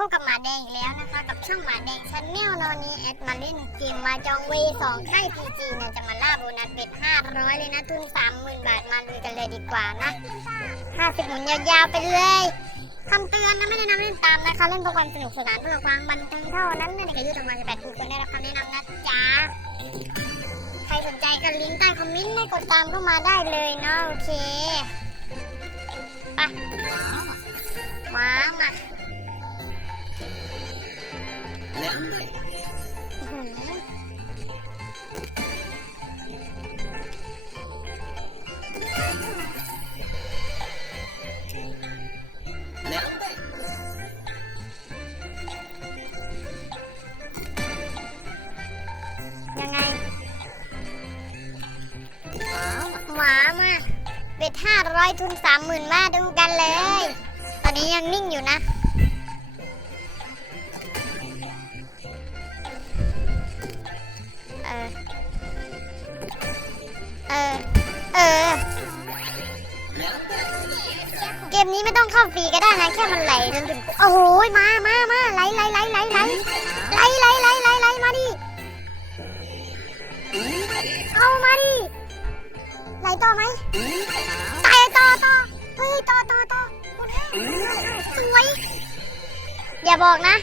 พบกับหมาแดงอีกแล้วนะคะ กับช่องหมาแดงชันแนลนอนนี้แอดมาเล่นเกมมาจองเวสองค่ายพีจีเนี่ยจะมาล่าโบนัสเบ็ด500เลยนะ ทุน30,000บาทมาลุยกันเลยดีกว่านะ50หมุนยาวๆไปเลยคำเตือนนะไม่ได้นำเล่นตามนะคะ เล่นเพื่อความสนุกสนานเพื่อความบันเทิงเท่านั้นในการยืดออกมาจะแปดถูกคนได้รับคำแนะนำนะจ๊ะใครสนใจก็ลิงก์ใต้คอมเมนต์ให้กดตามเข้ามาได้เลยเนาะโอเคไปมามา ยังไงหมามาเบ็ดห้าร้อยทุนสามหมื่นมาดูกันเลย ตอนนี้ยังนิ่งอยู่นะ มนี้ไม่ต้องเข้าฟรีก็ได้นะแค่มันไหลจนถึงโอ้โหมามามาไหลไหลไหลไหลไหลไหลไหลไหลไหลไหลมาดิเข้ามาดิไหลต่อไหมตายต่อต่อเฮ้ยต่อต่อต่อสวยอย่าบอกนะ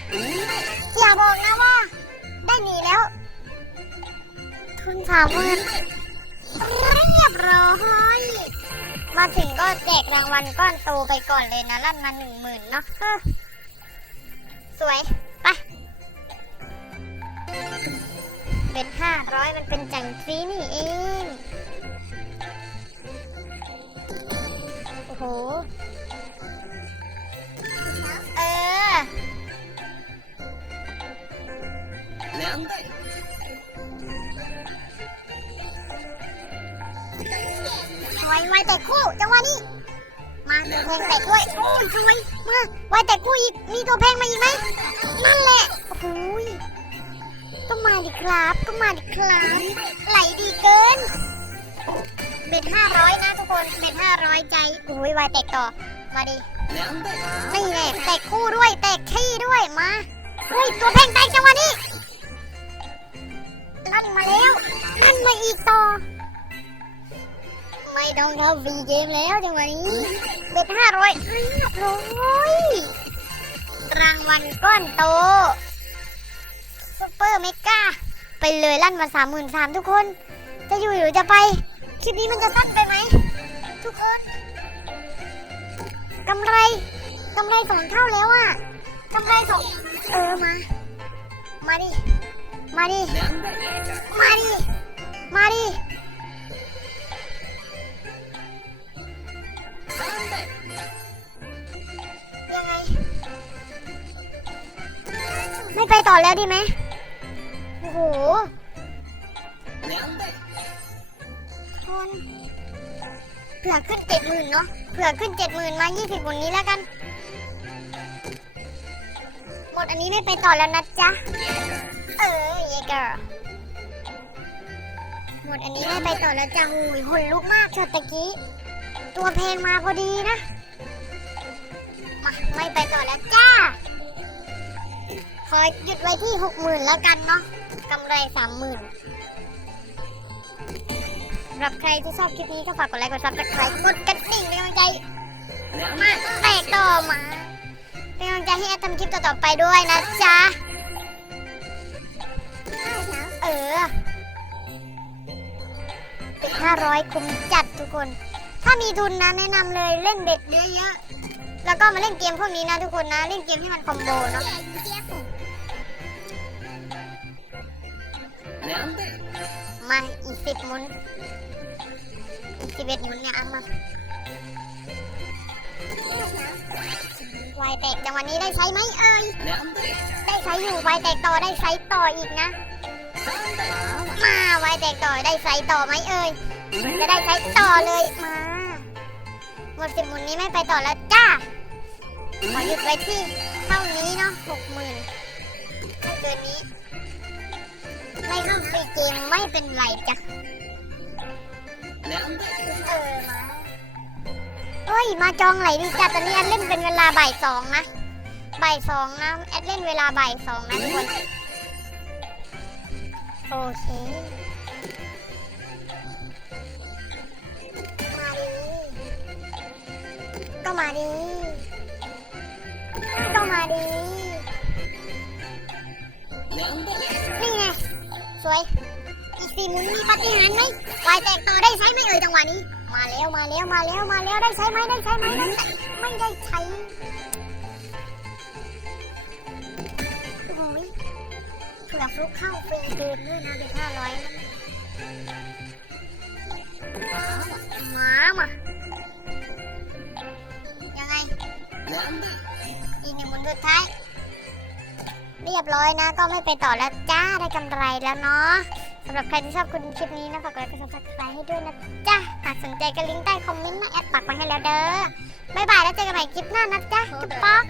อย่าบอกนะว่า ได้หนีแล้วทุนสามหมื่นเรียบร้อย มาถึงก็แจกรางวัลก้อนโตไปก่อนเลยนะลั่นมาหนึ่งหมื่นเนาะสวย ไปเป็นห้าร้อยมันเป็นจังซีนี่เอง โอ้โห เออ ไวไวแต่คู่จังหวะนี้ มาตัวแพงแต่กล้วยโอ้ยสวยมาไวแต่คู่อีก มีตัวแพงมาอีกไหมนั่นแหละ โอ้โหยก็มาดิครับก็มาดิครับ ไหลดีเกิน เบ็ดห้าร้อยนะทุกคน เบ็ดห้าร้อยใจ โอ้ย ไวแตกต่อ มาดินี่แหละแตกคู่ด้วย แตกขี้ด้วย มาเฮ้ยตัวแพงแตกจังหวะนี้ลั่นมาแล้วลั่นมาอีกต่อ ต้องเข้าฟรีเกมแล้วจังหวะนี้เบ็ดห้าร้อยเรียบร้อยรางวัลก้อนโตซุปเปอร์เมกาไปเลยลั่นมาสามหมื่นสามทุกคน จะอยู่หรือจะไป คลิปนี้มันจะสั้นไปไหม ทุกคนกำไรกำไรสองเท่าแล้วอะกำไรสองเออมา มาดิ มาดิ มาดิ มาดิ ไม่ไปต่อแล้วดีไหมโอ้โหคนเผื่อขึ้นเจ็ดหมื่นเนาะเผื่อขึ้นเจ็ดหมื่นมายี่สิบบนนี้แล้วกัน หมดอันนี้ไม่ไปต่อแล้วนะจ๊ะ เออเยเกอร์หมดอันนี้ไม่ไปต่อแล้วจ้ะหูยคนลุกมากช็อตตะกี้ ตัวเพลงมาพอดีนะ มาไม่ไปต่อแล้วจ้า ขอหยุดไว้ที่หกหมื่นแล้วกันเนาะกำไรสามหมื่นสำหรับใครที่ชอบคลิปนี้ก็ฝากกดไลค์กดซับสไครต์กดกระดิ่งเป็นกำลังใจมาแตกต่อมาเป็นกำลังใจให้แอดทำคลิปต่อๆไปด้วยนะจ๊ะเออติดห้าร้อยคุ้มจัดทุกคน ถ้ามีทุนนะแนะนำเลยเล่นเบ็ดเยอะๆแล้วก็มาเล่นเกมพวกนี้นะทุกคนนะ เล่นเกมที่มันคอมโบเนาะ มาอีกสิบหมุนอีกสิบเอ็ดหมุนเนี่ยเอามาวายแตกจังหวะนี้ได้ใช้ไหมเอ่ยได้ใช้อยู่วายแตกต่อได้ใช้ต่ออีกนะ มาวายแตกต่อได้ใช้ต่อไหมเอ่ยจะได้ใช้ต่อเลยมาหมดสิบหมุนนี้ไม่ไปต่อแล้วจ้าขอหยุดไว้ที่เท่านี้เนาะหกหมื่นไม่เกินนี้ ไม่เข้าฟรีเกมไม่เป็นไรจ้ะเออมาเฮ้ย มาจองไหลดีจัดตอนนี้อันเล่นเป็นเวลาบ่ายสองนะ บ่ายสองนะ แอดเล่นเวลาบ่ายสองนะทุกคน โอเคมาดีก็มาดีก็มาดีนี่ไง สวยอีกสี่หมุนมีปฏิหารไหมวายแตกต่อได้ใช้ไหมเอ่ยจังหวะนี้ มาแล้วมาแล้วมาแล้วมาแล้วได้ใช้ไหมได้ใช้ไหมได้ใช้ไม่ได้ใช้โอ้ยเผื่อฟลุกเข้าฟรีเกมด้วยนะเป็นห้าร้อย รียบร้อยนะ ก็ไม่ไปต่อแล้วจ้าได้กำไรแล้วเนาะสำหรับใครที่ชอบคุณคลิปนี้นะฝากกดไลค์กดซับสไครต์ให้ด้วยนะจ้าหากสนใจก็ลิงก์ใต้คอมเมนต์มาแอดปักมาให้แล้วเด้อบ๊ายบายแล้วเจอกันใหม่คลิปหน้านะจ้าจุ๊บป๊อก